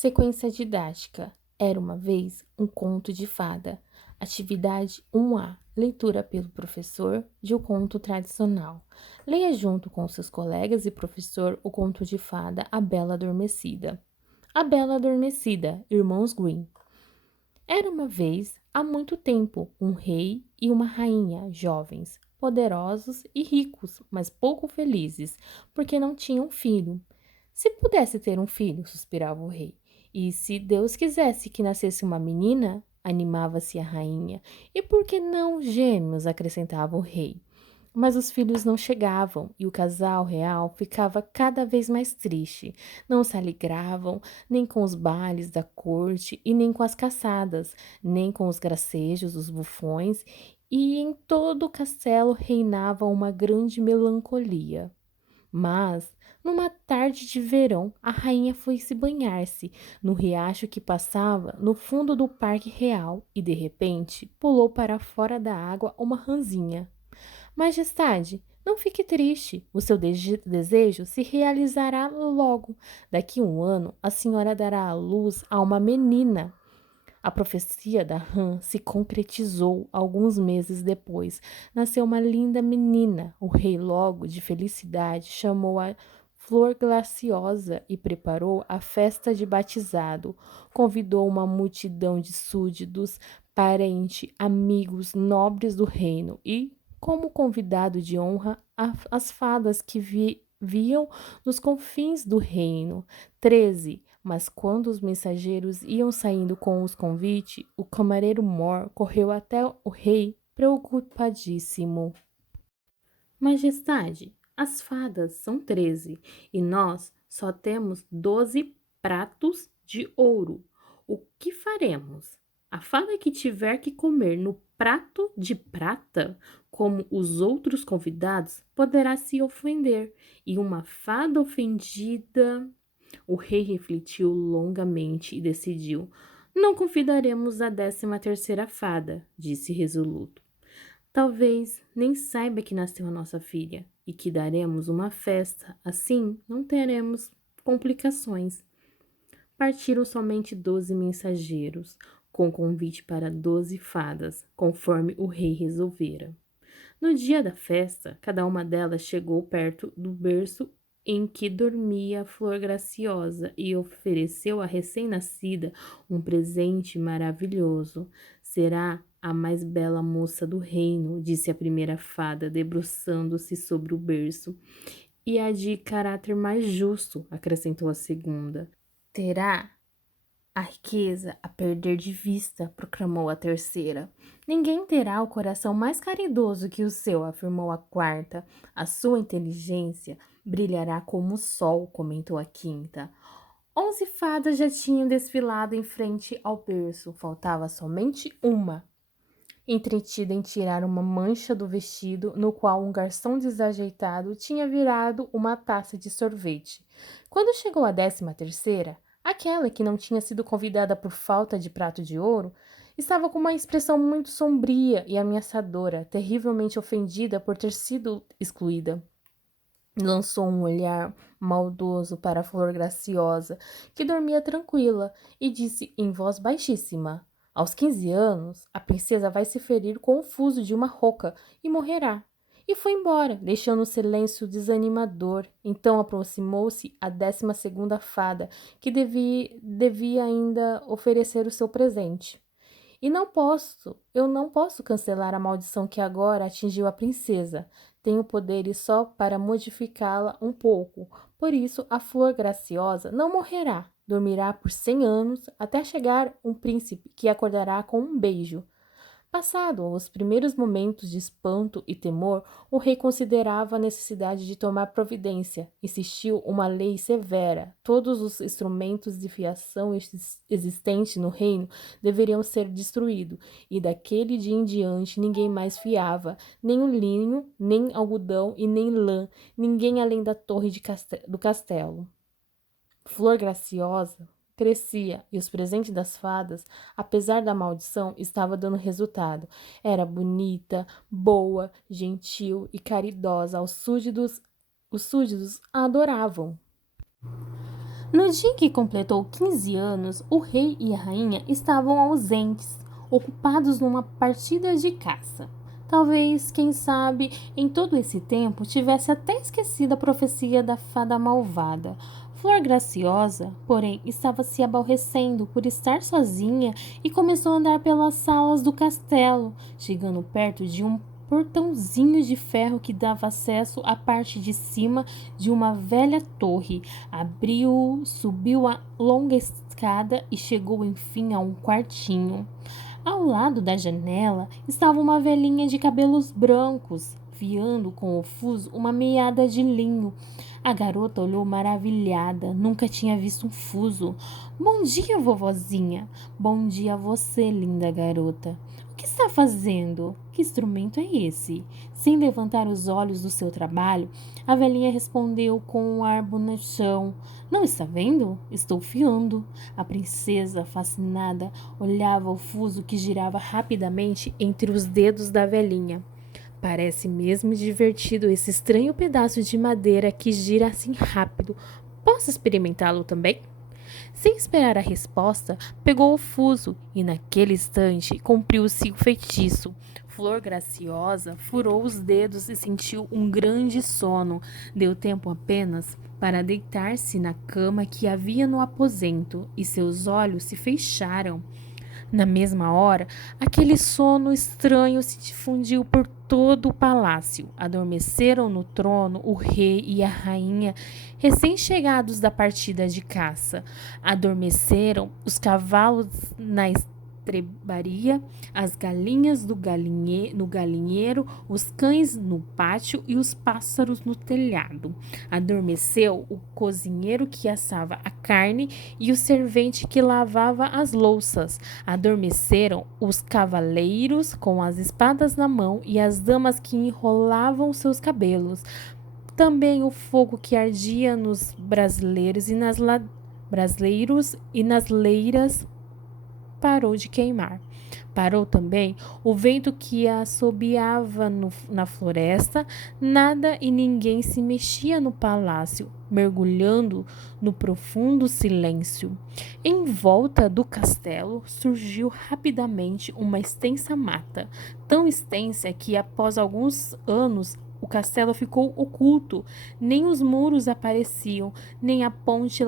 Sequência didática. Era uma vez um conto de fada. Atividade 1A. Leitura pelo professor de um conto tradicional. Leia junto com seus colegas e professor o conto de fada A Bela Adormecida. A Bela Adormecida, Irmãos Grimm. Era uma vez, há muito tempo, um rei e uma rainha jovens, poderosos e ricos, mas pouco felizes, porque não tinham filho. Se pudesse ter um filho, suspirava o rei. E se Deus quisesse que nascesse uma menina, animava-se a rainha. E por que não gêmeos? Acrescentava o rei. Mas os filhos não chegavam e o casal real ficava cada vez mais triste. Não se alegravam nem com os bailes da corte e nem com as caçadas, nem com os gracejos dos bufões, e em todo o castelo reinava uma grande melancolia. Mas, numa tarde de verão, a rainha foi se banhar-se no riacho que passava no fundo do parque real e, de repente, pulou para fora da água uma ranzinha. Majestade, não fique triste. O seu desejo se realizará logo. Daqui a um ano, a senhora dará à luz a uma menina. A profecia da rã se concretizou alguns meses depois. Nasceu uma linda menina. O rei, logo de felicidade, chamou-a Flor Graciosa e preparou a festa de batizado. Convidou uma multidão de súditos, parentes, amigos, nobres do reino e, como convidado de honra, as fadas que viam nos confins do reino. 13. Mas quando os mensageiros iam saindo com os convites, o camareiro Mor correu até o rei preocupadíssimo. Majestade, as fadas são 13 e nós só temos 12 pratos de ouro. O que faremos? A fada que tiver que comer no prato de prata, como os outros convidados, poderá se ofender, e uma fada ofendida. O rei refletiu longamente e decidiu: não convidaremos a 13ª fada, disse resoluto. Talvez nem saiba que nasceu a nossa filha e que daremos uma festa, assim não teremos complicações. Partiram somente 12 mensageiros, com convite para 12 fadas, conforme o rei resolvera. No dia da festa, cada uma delas chegou perto do berço em que dormia a Flor Graciosa e ofereceu à recém-nascida um presente maravilhoso. Será a mais bela moça do reino, disse a primeira fada, debruçando-se sobre o berço. E a de caráter mais justo, acrescentou a segunda. Terá a riqueza a perder de vista, proclamou a terceira. Ninguém terá o coração mais caridoso que o seu, afirmou a quarta. A sua inteligência brilhará como o sol, comentou a quinta. 11 fadas já tinham desfilado em frente ao berço, faltava somente uma, entretida em tirar uma mancha do vestido, no qual um garçom desajeitado tinha virado uma taça de sorvete. Quando chegou a 13ª, aquela que não tinha sido convidada por falta de prato de ouro, estava com uma expressão muito sombria e ameaçadora, terrivelmente ofendida por ter sido excluída. Lançou um olhar maldoso para a Flor Graciosa, que dormia tranquila, e disse em voz baixíssima: aos 15 anos, a princesa vai se ferir com o fuso de uma roca e morrerá. E foi embora, deixando um silêncio desanimador. Então aproximou-se a 12ª fada, que devia ainda oferecer o seu presente. Eu não posso cancelar a maldição que agora atingiu a princesa. Tenho poderes só para modificá-la um pouco. Por isso, a Flor Graciosa não morrerá. Dormirá por 100 anos até chegar um príncipe que acordará com um beijo. Passado os primeiros momentos de espanto e temor, o rei considerava a necessidade de tomar providência. Insistiu uma lei severa. Todos os instrumentos de fiação existentes no reino deveriam ser destruídos, e daquele dia em diante ninguém mais fiava, nem o linho, nem algodão e nem lã, ninguém além da torre do castelo. Flor Graciosa crescia e os presentes das fadas, apesar da maldição, estavam dando resultado. Era bonita, boa, gentil e caridosa. Os súditos a adoravam. No dia em que completou 15 anos, o rei e a rainha estavam ausentes, ocupados numa partida de caça. Talvez, quem sabe, em todo esse tempo tivesse até esquecido a profecia da fada malvada. Flor Graciosa, porém, estava se aborrecendo por estar sozinha e começou a andar pelas salas do castelo, chegando perto de um portãozinho de ferro que dava acesso à parte de cima de uma velha torre. Abriu, subiu a longa escada e chegou enfim a um quartinho. Ao lado da janela estava uma velhinha de cabelos brancos, fiando com o fuso uma meada de linho. A garota olhou maravilhada, nunca tinha visto um fuso. Bom dia, vovozinha. Bom dia a você, linda garota. O que está fazendo? Que instrumento é esse? Sem levantar os olhos do seu trabalho, a velhinha respondeu com um ar bonachão. Não está vendo? Estou fiando. A princesa, fascinada, olhava o fuso que girava rapidamente entre os dedos da velhinha. Parece mesmo divertido esse estranho pedaço de madeira que gira assim rápido. Posso experimentá-lo também? Sem esperar a resposta, pegou o fuso e, naquele instante, cumpriu-se o feitiço. Flor Graciosa furou os dedos e sentiu um grande sono. Deu tempo apenas para deitar-se na cama que havia no aposento e seus olhos se fecharam. Na mesma hora, aquele sono estranho se difundiu por todo o palácio. Adormeceram no trono o rei e a rainha, recém-chegados da partida de caça. Adormeceram os cavalos na estrebaria, as galinhas no galinheiro, os cães no pátio e os pássaros no telhado. Adormeceu o cozinheiro que assava a carne e o servente que lavava as louças. Adormeceram os cavaleiros com as espadas na mão e as damas que enrolavam seus cabelos. Também o fogo que ardia nos brasileiros e nas leiras parou de queimar. Parou também o vento que assobiava na floresta. Nada e ninguém se mexia no palácio, mergulhando no profundo silêncio. Em volta do castelo surgiu rapidamente uma extensa mata, tão extensa que após alguns anos o castelo ficou oculto, nem os muros apareciam, nem a ponte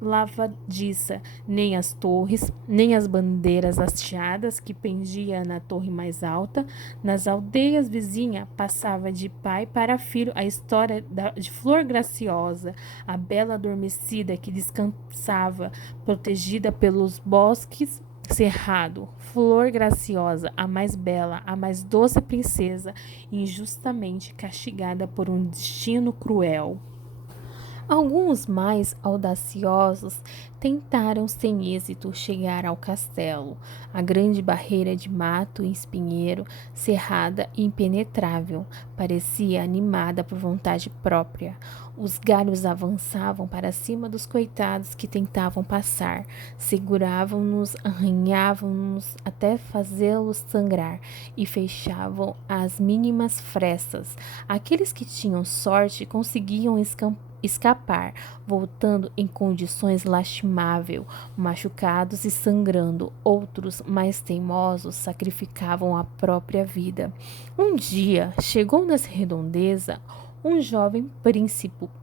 lavadiça, nem as torres, nem as bandeiras hasteadas que pendia na torre mais alta. Nas aldeias vizinhas passava de pai para filho a história de Flor Graciosa, a bela adormecida que descansava, protegida pelos bosques cerrado. Flor Graciosa, a mais bela, a mais doce princesa, injustamente castigada por um destino cruel. Alguns mais audaciosos tentaram sem êxito chegar ao castelo. A grande barreira de mato e espinheiro, cerrada e impenetrável, parecia animada por vontade própria. Os galhos avançavam para cima dos coitados que tentavam passar, seguravam-nos, arranhavam-nos até fazê-los sangrar e fechavam as mínimas frestas. Aqueles que tinham sorte conseguiam escapar, voltando em condições lastimáveis, machucados e sangrando. Outros, mais teimosos, sacrificavam a própria vida. Um dia, chegou nas redondezas um jovem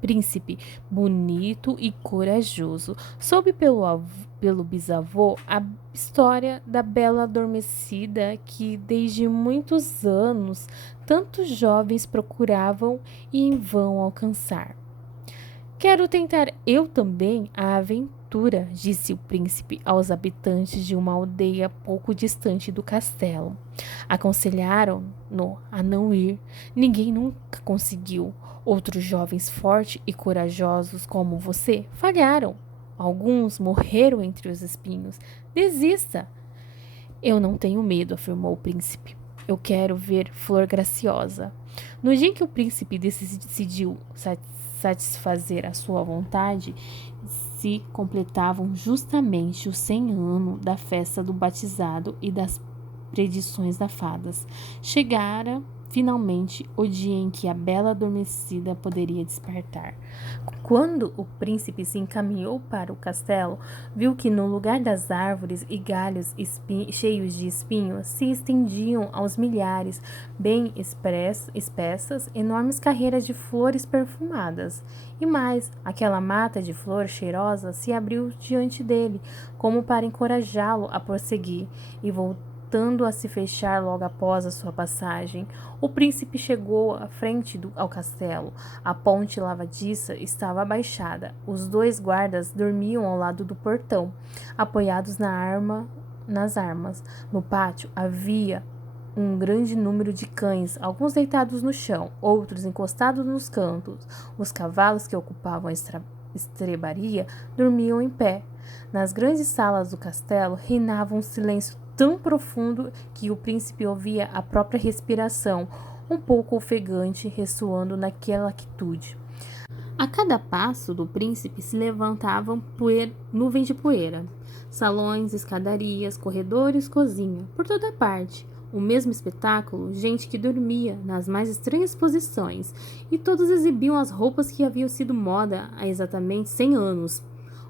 príncipe bonito e corajoso. Soube pelo bisavô a história da bela adormecida que desde muitos anos tantos jovens procuravam e em vão alcançar. Quero tentar eu também a aventura, disse o príncipe aos habitantes de uma aldeia pouco distante do castelo. Aconselharam-no a não ir. Ninguém nunca conseguiu. Outros jovens fortes e corajosos como você falharam. Alguns morreram entre os espinhos. Desista! Eu não tenho medo, afirmou o príncipe. Eu quero ver Flor Graciosa. No dia em que o príncipe decidiu satisfazer a sua vontade, se completavam justamente os 100 anos da festa do batizado e das predições das fadas. Chegara finalmente o dia em que a bela adormecida poderia despertar. Quando o príncipe se encaminhou para o castelo, viu que no lugar das árvores e galhos cheios de espinhos se estendiam aos milhares, bem espessas, enormes carreiras de flores perfumadas. E mais, aquela mata de flor cheirosa se abriu diante dele, como para encorajá-lo a prosseguir, e voltando a se fechar logo após a sua passagem. O príncipe chegou à frente ao castelo. A ponte lavadiça estava abaixada. Os dois guardas dormiam ao lado do portão, apoiados nas armas. No pátio havia um grande número de cães, alguns deitados no chão, outros encostados nos cantos. Os cavalos que ocupavam a estrebaria dormiam em pé. Nas grandes salas do castelo reinava um silêncio tão profundo que o príncipe ouvia a própria respiração, um pouco ofegante, ressoando naquela quietude. A cada passo do príncipe se levantavam nuvens de poeira. Salões, escadarias, corredores, cozinha, por toda parte. O mesmo espetáculo, gente que dormia nas mais estranhas posições, e todos exibiam as roupas que haviam sido moda há exatamente 100 anos.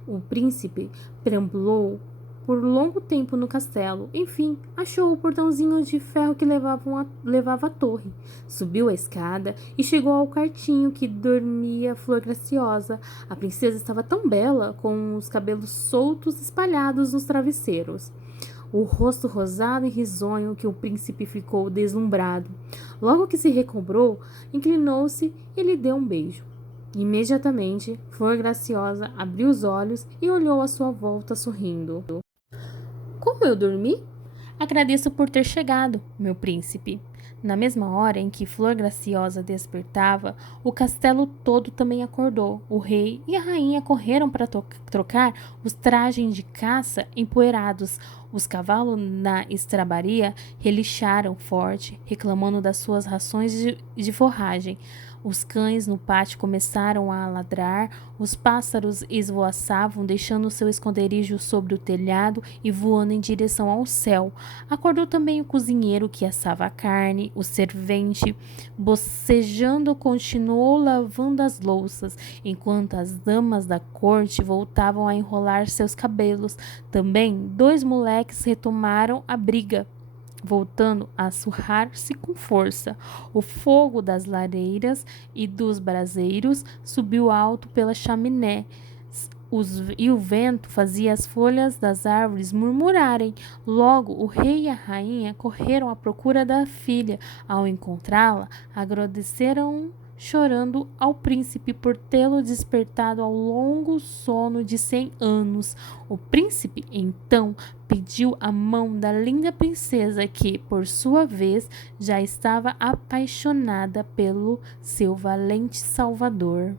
O príncipe perambulou por longo tempo no castelo. Enfim, achou o portãozinho de ferro que levava à torre. Subiu a escada e chegou ao quartinho que dormia Flor Graciosa. A princesa estava tão bela, com os cabelos soltos espalhados nos travesseiros. O rosto rosado e risonho que o príncipe ficou deslumbrado. Logo que se recobrou, inclinou-se e lhe deu um beijo. Imediatamente, Flor Graciosa abriu os olhos e olhou à sua volta sorrindo. Como eu dormi? Agradeço por ter chegado, meu príncipe. Na mesma hora em que Flor Graciosa despertava, o castelo todo também acordou. O rei e a rainha correram para trocar os trajes de caça empoeirados. Os cavalos na estrabaria relincharam forte, reclamando das suas rações de forragem. Os cães no pátio começaram a ladrar, os pássaros esvoaçavam, deixando seu esconderijo sobre o telhado e voando em direção ao céu. Acordou também o cozinheiro que assava a carne, o servente, bocejando, continuou lavando as louças, enquanto as damas da corte voltavam a enrolar seus cabelos. Também 2 moleques retomaram a briga, voltando a surrar-se com força. O fogo das lareiras e dos braseiros subiu alto pela chaminé, e o vento fazia as folhas das árvores murmurarem. Logo, o rei e a rainha correram à procura da filha. Ao encontrá-la, agradeceram chorando ao príncipe por tê-lo despertado ao longo sono de 100 anos. O príncipe, então, pediu a mão da linda princesa que, por sua vez, já estava apaixonada pelo seu valente salvador.